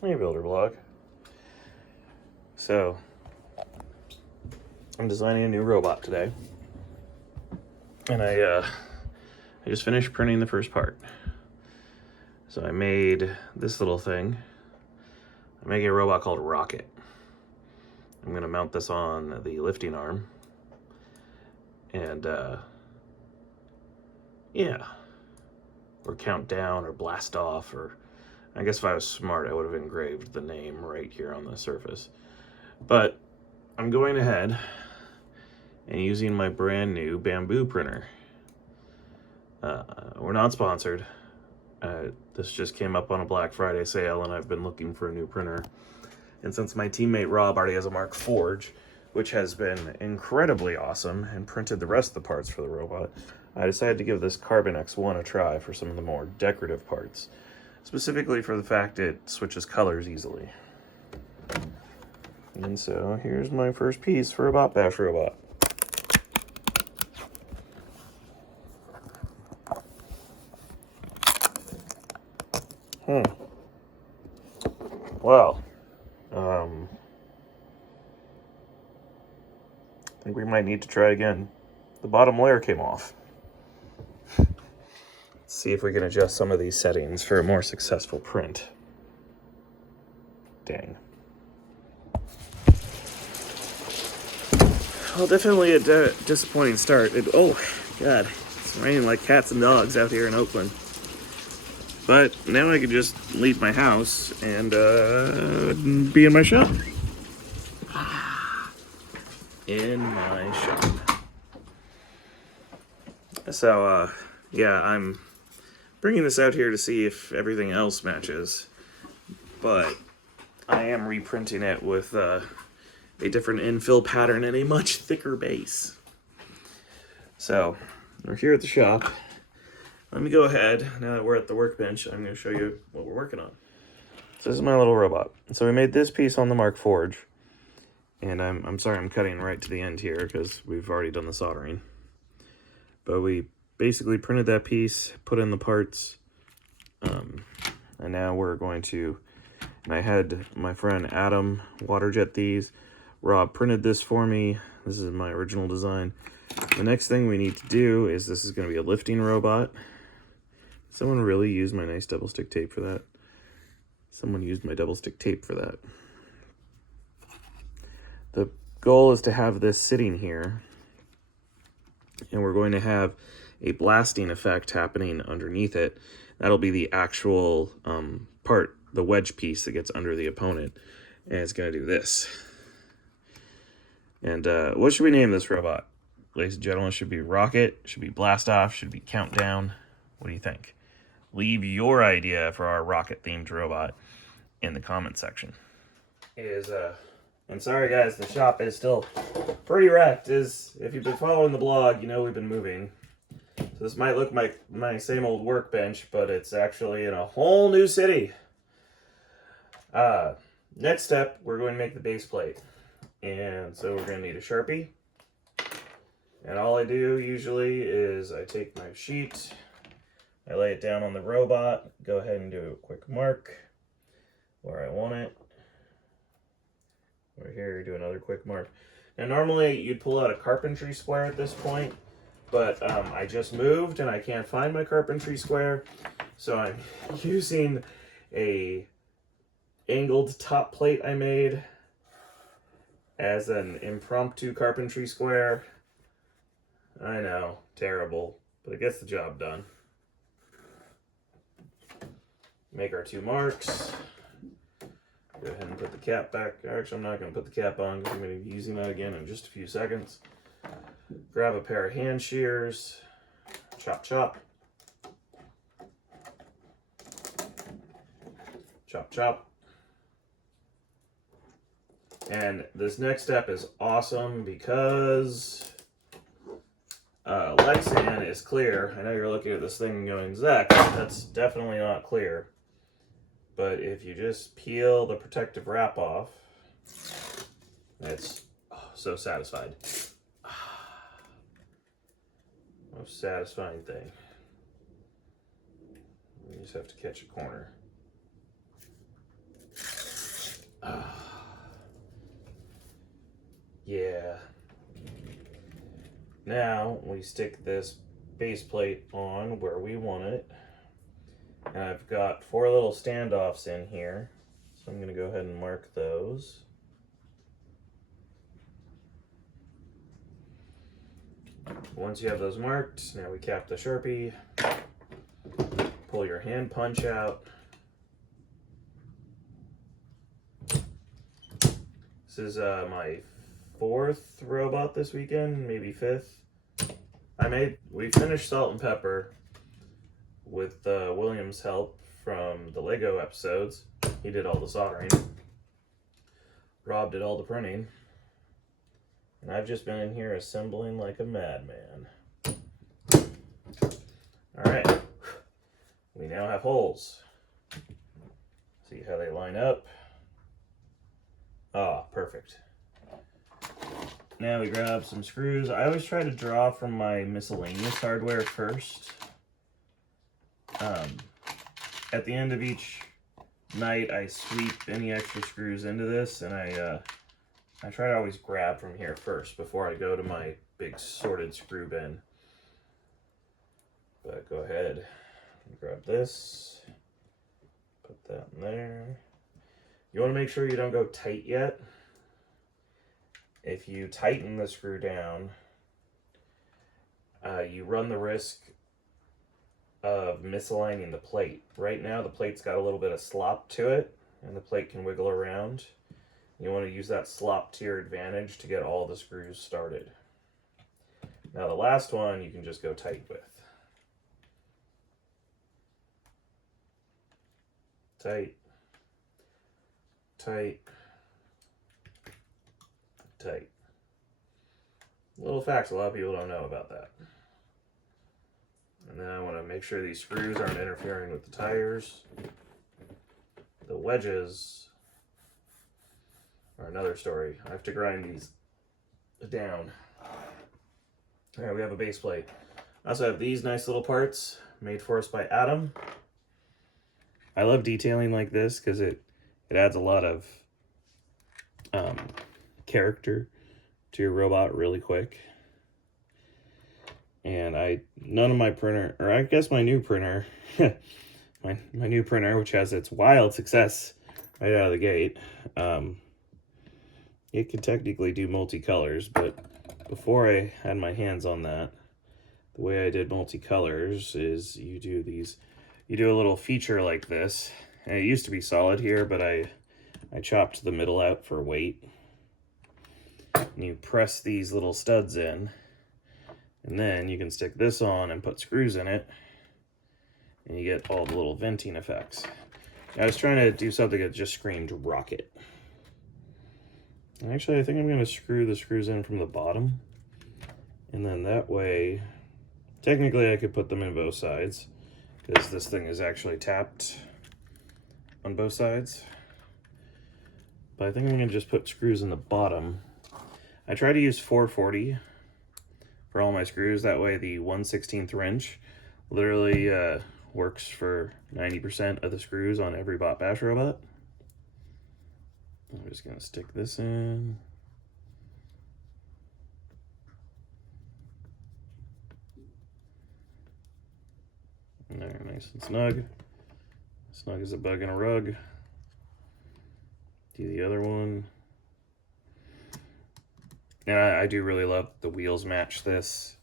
Hey, Builder Blog. So, I'm designing a new robot today, and I just finished printing the first part. So I made this little thing. I'm making a robot called Rocket. I'm gonna mount this on the lifting arm, and yeah, or count down or blast off, or I guess if I was smart, I would have engraved the name right here on the surface. But I'm going ahead and using my brand new bamboo printer. We're not sponsored. This just came up on a Black Friday sale, and I've been looking for a new printer. And since my teammate Rob already has a Mark Forge, which has been incredibly awesome and printed the rest of the parts for the robot, I decided to give this Carbon X1 a try for some of the more decorative parts, specifically for the fact it switches colors easily. And so here's my first piece for a Bot Bash robot. Well, I think we might need to try again. The bottom layer came off. Let's see if we can adjust some of these settings for a more successful print. Dang. Well, definitely a disappointing start. Oh, God. It's raining like cats and dogs out here in Oakland. But now I can just leave my house and be in my shop. In my shop. So, yeah, I'm bringing this out here to see if everything else matches. But I am reprinting it with a different infill pattern and a much thicker base. So, we're here at the shop. Let me go ahead, now that we're at the workbench, I'm going to show you what we're working on. So this is my little robot. So we made this piece on the Mark Forge. And I'm sorry I'm cutting right to the end here because we've already done the soldering. But we basically printed that piece, put in the parts, and now we're going to, and I had my friend Adam waterjet these. Rob printed this for me. This is my original design. The next thing we need to do is this is going to be a lifting robot. Someone really used my nice double stick tape for that. Someone used my double stick tape for that. The goal is to have this sitting here, and we're going to have a blasting effect happening underneath it. That'll be the actual part, the wedge piece that gets under the opponent, and it's going to do this. And what should we name this robot? Ladies and gentlemen, should be Rocket, should be Blast Off, should be Countdown. What do you think? Leave your idea for our rocket-themed robot in the comment section. I'm sorry guys, the shop is still pretty wrecked. If you've been following the blog, you know we've been moving. So this might look like my same old workbench, but it's actually in a whole new city. Next step, we're going to make the base plate. And so we're going to need a Sharpie. And all I do usually is I take my sheet, I lay it down on the robot, go ahead and do a quick mark where I want it. Right here, do another quick mark. Now normally you'd pull out a carpentry square at this point, but I just moved and I can't find my carpentry square, so I'm using a angled top plate I made as an impromptu carpentry square. I know, terrible, but it gets the job done. Make our two marks. Go ahead and put the cap back. Actually, I'm not going to put the cap on because I'm going to be using that again in just a few seconds. Grab a pair of hand shears. Chop, chop. Chop, chop. And this next step is awesome because Lexan is clear. I know you're looking at this thing and going, Zach, that's definitely not clear. But if you just peel the protective wrap off, it's so satisfied. Most satisfying thing. You just have to catch a corner. Yeah. Now we stick this base plate on where we want it. And I've got 4 little standoffs in here. So I'm going to go ahead and mark those. Once you have those marked, now we cap the Sharpie. Pull your hand punch out. This is my 4th robot this weekend, maybe 5th. We finished Salt and Pepper with William's help from the Lego episodes. He did all the soldering. Rob did all the printing. And I've just been in here assembling like a madman. Alright. We now have holes. See how they line up. Ah, perfect. Now we grab some screws. I always try to draw from my miscellaneous hardware first. At the end of each night, I sweep any extra screws into this, and I try to always grab from here first before I go to my big sorted screw bin. But go ahead and grab this, put that in there. You want to make sure you don't go tight yet. If you tighten the screw down, you run the risk of misaligning the plate. Right now the plate's got a little bit of slop to it, and the plate can wiggle around. You want to use that slop to your advantage to get all the screws started. Now the last one you can just go tight with. Tight, tight, tight. Little facts a lot of people don't know about that. And then I want to make sure these screws aren't interfering with the tires. The wedges are another story. I have to grind these down. Alright, we have a base plate. I also have these nice little parts made for us by Adam. I love detailing like this because it adds a lot of character to your robot really quick. And none of my printer, or I guess my new printer, my new printer, which has its wild success right out of the gate, it can technically do multicolors, but before I had my hands on that, the way I did multicolors is you do a little feature like this. And it used to be solid here, but I chopped the middle out for weight. And you press these little studs in, and then you can stick this on and put screws in it, and you get all the little venting effects. I was trying to do something that just screamed rocket. And actually, I think I'm going to screw the screws in from the bottom, and then that way, technically I could put them in both sides, because this thing is actually tapped on both sides. But I think I'm going to just put screws in the bottom. I try to use 440 for all my screws. That way the 1/16 wrench literally works for 90% of the screws on every Bot Bash robot. I'm just going to stick this in. There, nice and snug. Snug as a bug in a rug. Do the other one. And I do really love the wheels match this.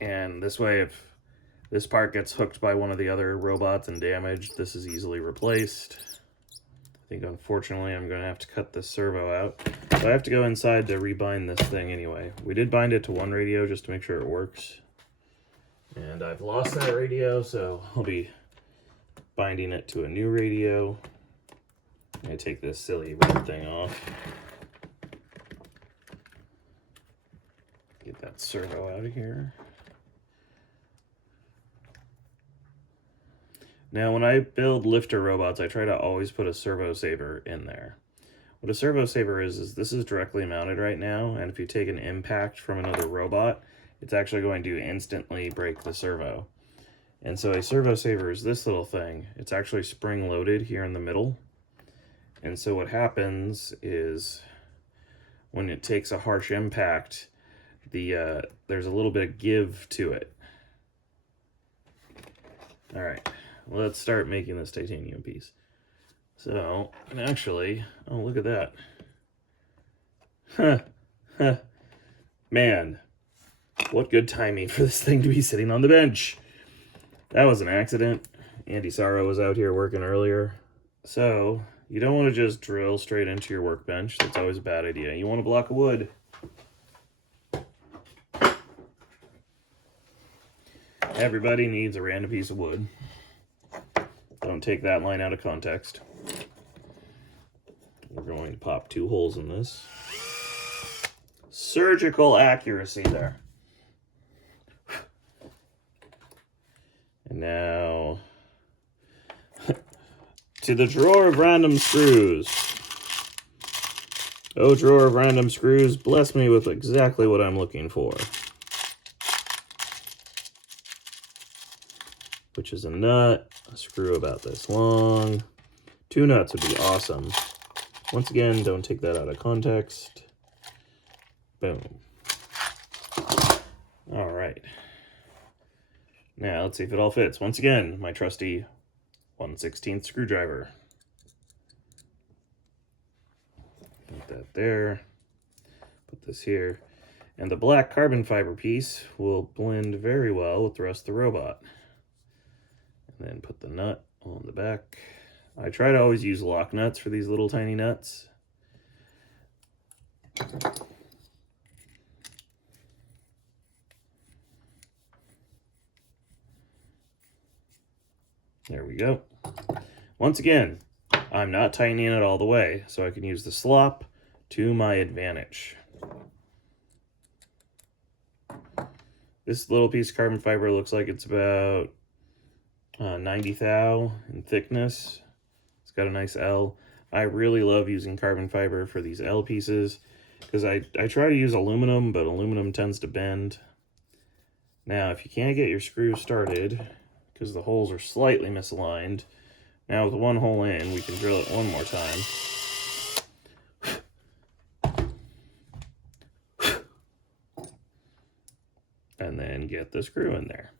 And this way, if this part gets hooked by one of the other robots and damaged, this is easily replaced. I think unfortunately I'm going to have to cut this servo out. So I have to go inside to rebind this thing anyway. We did bind it to one radio just to make sure it works. And I've lost that radio, so I'll be binding it to a new radio. I'm going to take this silly red thing off. Get that servo out of here. Now, when I build lifter robots, I try to always put a servo saver in there. What a servo saver is this is directly mounted right now, and if you take an impact from another robot, it's actually going to instantly break the servo. And so a servo saver is this little thing. It's actually spring-loaded here in the middle. And so what happens is when it takes a harsh impact, there's a little bit of give to it. All right, let's start making this titanium piece. So, and actually, oh, look at that. Huh. Man, what good timing for this thing to be sitting on the bench. That was an accident. Andy Sorrow was out here working earlier. So, you don't want to just drill straight into your workbench. That's always a bad idea. You want a block of wood. Everybody needs a random piece of wood. Don't take that line out of context. We're going to pop 2 holes in this. Surgical accuracy there. And now to the drawer of random screws. Oh, drawer of random screws, bless me with exactly what I'm looking for. Which is a nut, a screw about this long. 2 nuts would be awesome. Once again, don't take that out of context. Boom. All right. Now, let's see if it all fits. Once again, my trusty 1/16 screwdriver. Put that there. Put this here. And the black carbon fiber piece will blend very well with the rest of the robot. And then put the nut on the back. I try to always use lock nuts for these little tiny nuts. There we go. Once again, I'm not tightening it all the way, so I can use the slop to my advantage. This little piece of carbon fiber looks like it's about 90 thou in thickness. It's got a nice L. I really love using carbon fiber for these L pieces because I try to use aluminum, but aluminum tends to bend. Now, if you can't get your screw started, because the holes are slightly misaligned, now with 1 hole in, we can drill it one more time. And then get the screw in there.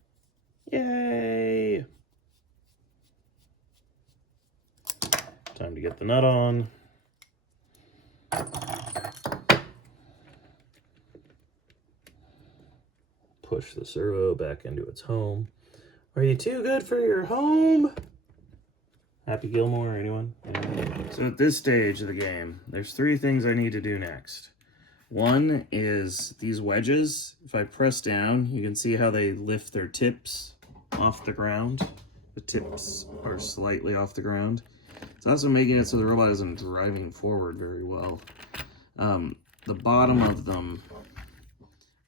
Yay! Time to get the nut on. Push the servo back into its home. Are you too good for your home? Happy Gilmore, anyone? So at this stage of the game, there's 3 things I need to do next. One is these wedges. If I press down, you can see how they lift their tips off the ground. The tips are slightly off the ground. It's also making it so the robot isn't driving forward very well. The bottom of them,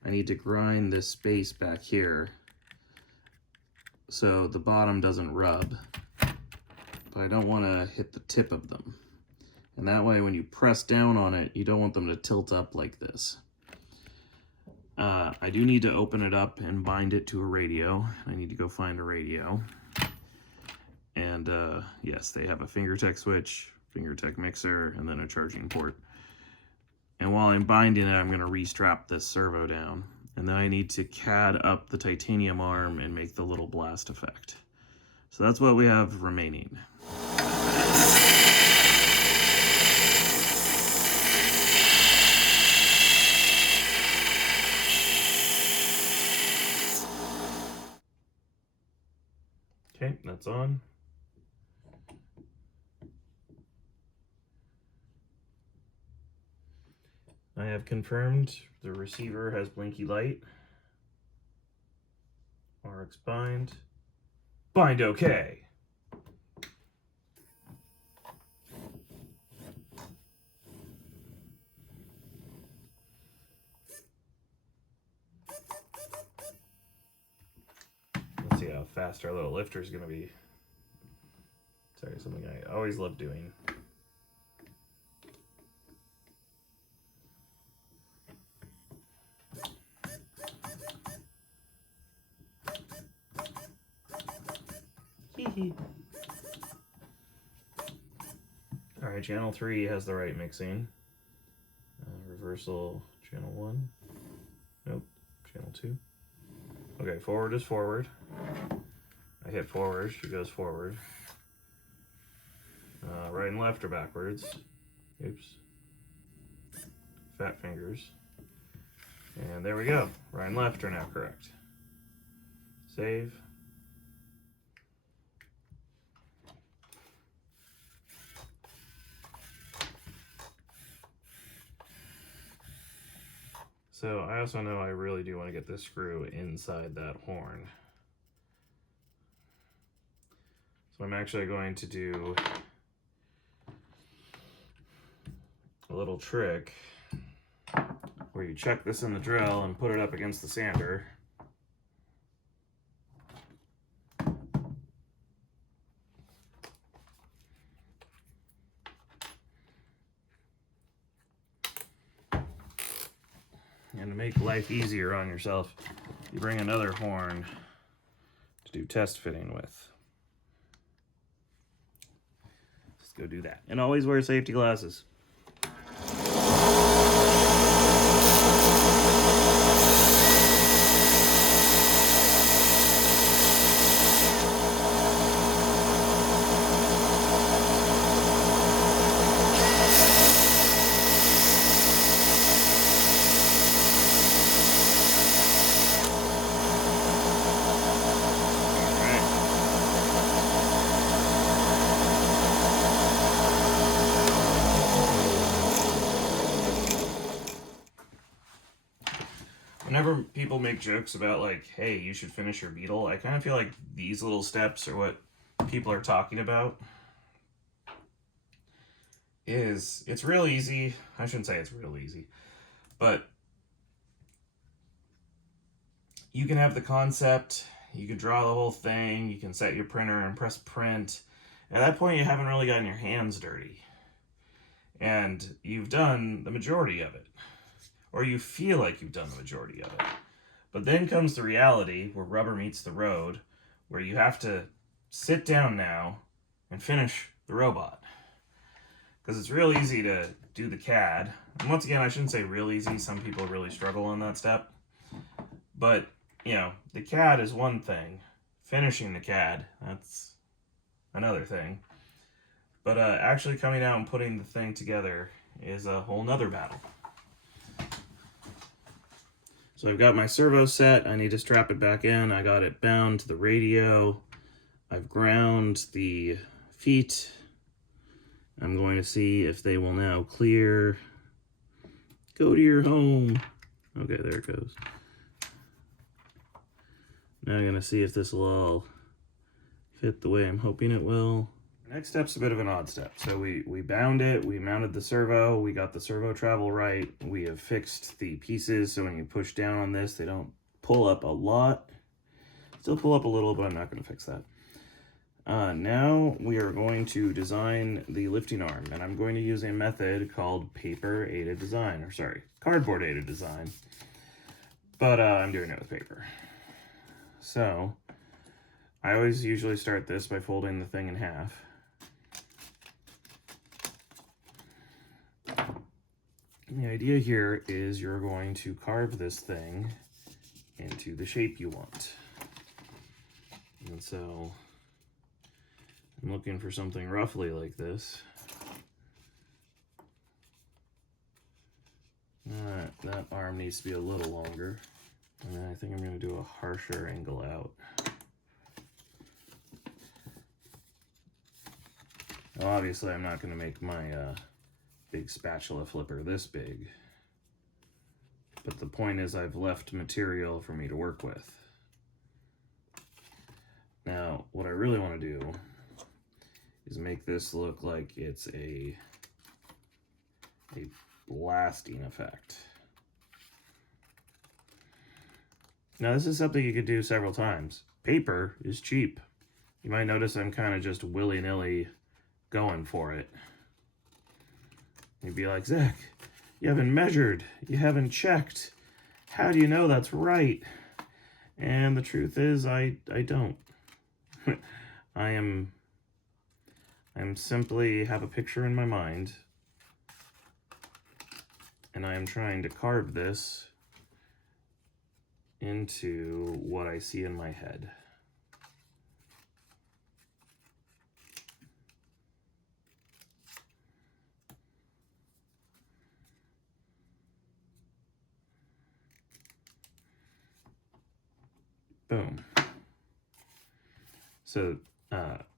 I need to grind this space back here so the bottom doesn't rub. But I don't want to hit the tip of them. And that way, when you press down on it, you don't want them to tilt up like this. I do need to open it up and bind it to a radio. I need to go find a radio. And yes, they have a FingerTech switch, FingerTech mixer, and then a charging port. And while I'm binding it, I'm going to restrap this servo down. And then I need to CAD up the titanium arm and make the little blast effect. So that's what we have remaining. Okay, that's on. I have confirmed the receiver has blinky light. RX bind. Bind OK. Let's see how fast our little lifter is going to be. Sorry, something I always love doing. Alright, channel 3 has the right mixing. Reverse reversal, channel 1. Nope, channel 2. Okay, forward is forward. I hit forward, she goes forward. Right and left are backwards. Oops. Fat fingers. And there we go. Right and left are now correct. Save. So I also know I really do want to get this screw inside that horn. So I'm actually going to do a little trick where you chuck this in the drill and put it up against the sander. And to make life easier on yourself, you bring another horn to do test fitting with. Let's go do that. And always wear safety glasses. Whenever people make jokes about like, hey, you should finish your Beetle, I kind of feel like these little steps are what people are talking about. It's real easy. I shouldn't say it's real easy, but you can have the concept, you can draw the whole thing, you can set your printer and press print. At that point, you haven't really gotten your hands dirty. And you've done the majority of it. Or you feel like you've done the majority of it. But then comes the reality where rubber meets the road, where you have to sit down now and finish the robot. Because it's real easy to do the CAD. And once again, I shouldn't say real easy. Some people really struggle on that step. But, you know, the CAD is one thing. Finishing the CAD, that's another thing. But actually coming out and putting the thing together is a whole nother battle. So I've got my servo set. I need to strap it back in. I got it bound to the radio. I've ground the feet. I'm going to see if they will now clear. Go to your home. Okay, there it goes. Now I'm going to see if this will all fit the way I'm hoping it will. Next step's a bit of an odd step. So we bound it, we mounted the servo, we got the servo travel right, we have fixed the pieces so when you push down on this, they don't pull up a lot. Still pull up a little, but I'm not going to fix that. Now we are going to design the lifting arm, and I'm going to use a method called paper-aided design, or sorry, cardboard-aided design. But I'm doing it with paper. So I always usually start this by folding the thing in half. The idea here is you're going to carve this thing into the shape you want. And so I'm looking for something roughly like this. That arm needs to be a little longer. And then I think I'm going to do a harsher angle out. Now, obviously, I'm not going to make my big spatula flipper this big. But the point is I've left material for me to work with. Now, what I really want to do is make this look like it's a blasting effect. Now, this is something you could do several times. Paper is cheap. You might notice I'm kind of just willy-nilly going for it. You'd be like, Zach, you haven't measured, you haven't checked. How do you know that's right? And the truth is, I don't. I'm simply have a picture in my mind, and and I am trying to carve this into what I see in my head. Boom. So,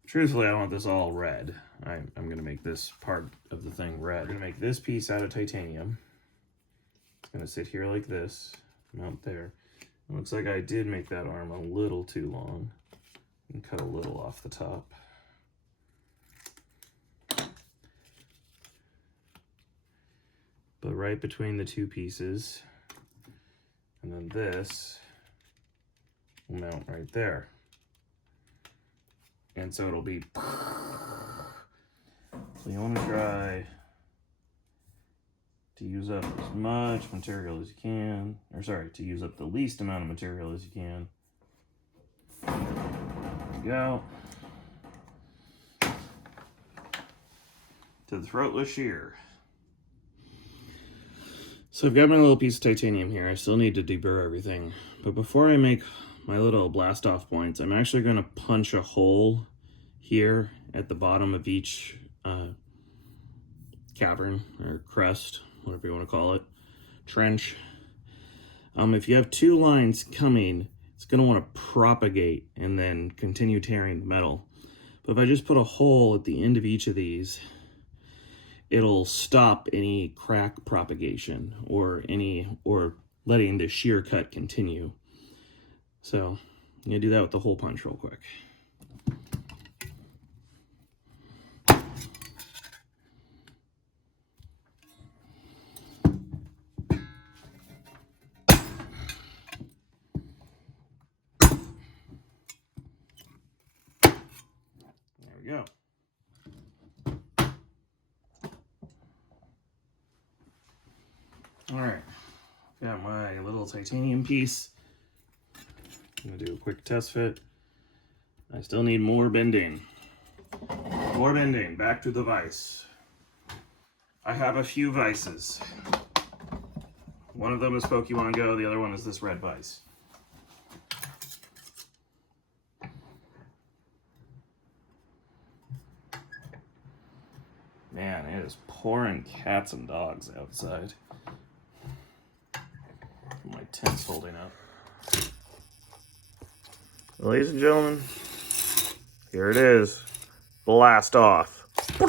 truthfully, I want this all red. I'm going to make this part of the thing red. I'm going to make this piece out of titanium. It's going to sit here like this, mount there. It looks like I did make that arm a little too long, and cut a little off the top. But right between the two pieces, and then this will mount right there. And so it'll be, so you want to try to use up as much material as you can, or sorry, to use up the least amount of material as you can. There we go. To the throatless shear. So I've got my little piece of titanium here. I still need to deburr everything. But before I make my little blast off points, I'm actually going to punch a hole here at the bottom of each cavern or crest, whatever you want to call it, trench. If you have two lines coming, it's going to want to propagate and then continue tearing the metal. But if I just put a hole at the end of each of these, it'll stop any crack propagation or letting the shear cut continue. So I'm going to do that with the hole punch real quick. There we go. All right, got my little titanium piece. I'm gonna do a quick test fit. I still need more bending. More bending, back to the vise. I have a few vices. One of them is Pokemon Go, the other one is this red vise. Man, it is pouring cats and dogs outside. My tent's holding up. Ladies and gentlemen, here it is. Blast off. I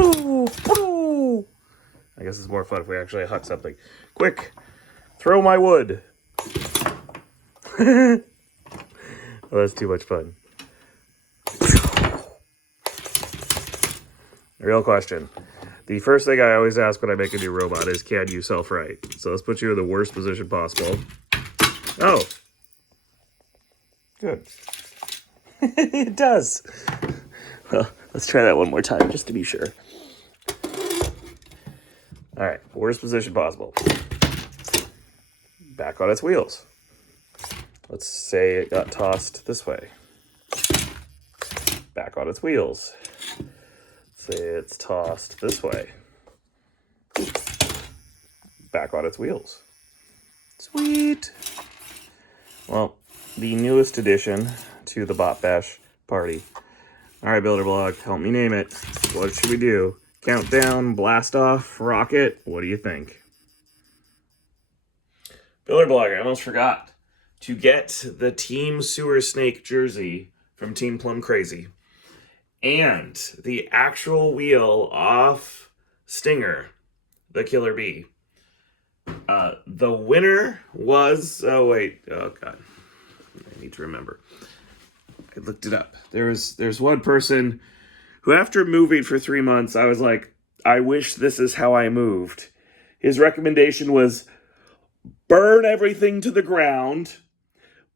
guess it's more fun if we actually hut something. Quick, throw my wood. Oh, that's too much fun. Real question. The first thing I always ask when I make a new robot is, can you self-right? So let's put you in the worst position possible. Oh. Good. It does. Well, let's try that one more time just to be sure. All right, worst position possible. Back on its wheels. Let's say it got tossed this way. Back on its wheels. Say it's tossed this way. Back on its wheels. Sweet. Well, the newest addition to the Bot Bash party. All right, Builder Blog, help me name it. What should we do? Countdown, blast off, rocket? What do you think? Builder Blog, I almost forgot to get the Team Sewer Snake jersey from Team Plum Crazy and the actual wheel off Stinger, the Killer Bee. The winner was, oh God, I need to remember. I looked it up. There's one person who, after moving for 3 months, I was like, I wish this is how I moved. His recommendation was burn everything to the ground,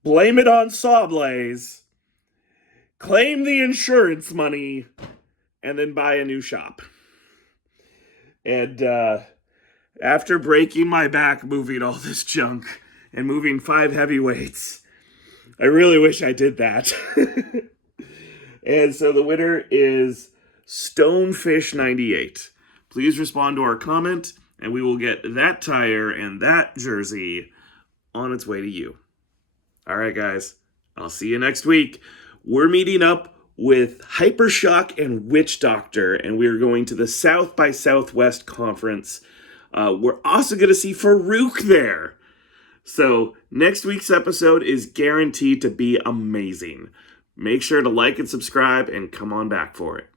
blame it on Sawblaze, claim the insurance money, and then buy a new shop. And after breaking my back moving all this junk and moving 5 heavyweights, I really wish I did that. And so the winner is Stonefish98. Please respond to our comment and we will get that tire and that jersey on its way to you. All right, guys. I'll see you next week. We're meeting up with Hypershock and Witch Doctor, and we're going to the South by Southwest conference. We're also going to see Farouk there. So next week's episode is guaranteed to be amazing. Make sure to like and subscribe and come on back for it.